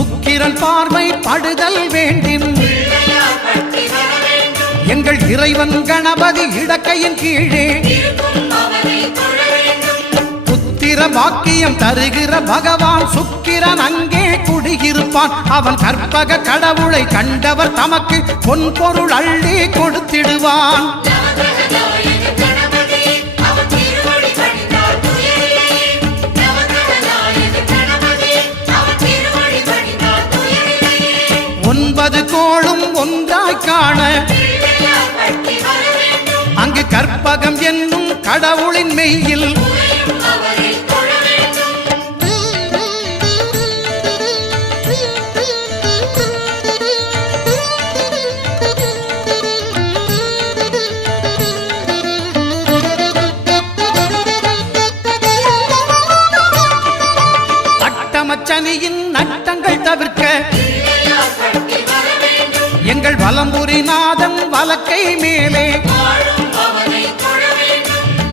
சுக்கிரன் பார்வை படுதல் வேண்டும். எங்கள் இறைவன் கணபதி இடக்கையின் கீழே புத்திர பாக்கியம் தருகிற பகவான் சுக்கிரன் அங்கே குடியிருப்பான். அவன் கற்பக கடவுளை கண்டவர் தமக்கு பொன் பொருள் அள்ளி கொடுத்திடுவான். ஒன்பது கோளும் ஒன்றாய் காண அங்கு கற்பகம் என்னும் கடவுளின் மெய்யில் அட்டமச்சனியின் நட்டங்கள் தவிர்க்க எங்கள் வலம்புரிநாதன் வலக்கை மேலே